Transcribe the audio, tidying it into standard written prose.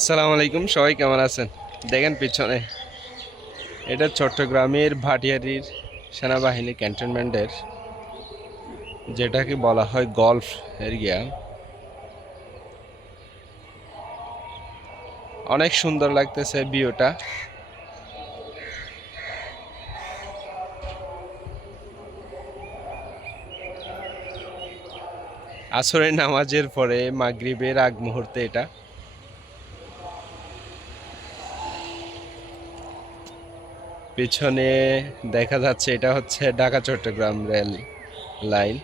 আসসালামু আলাইকুম, সবাই কেমন আছেন? দেখেন পিছনে, এটা চট্টগ্রামের ভাটিয়ারির সেনাবাহিনী ক্যান্টনমেন্টের, যেটাকে বলা হয় গলফ এরিয়া। অনেক সুন্দর লাগতেছে ভিউটা। আসরের নামাজের পরে মাগরিবের আগ মুহূর্তে এটা। পিছনে দেখা যাচ্ছে এটা হচ্ছে ঢাকা চট্টগ্রাম রেল লাইন।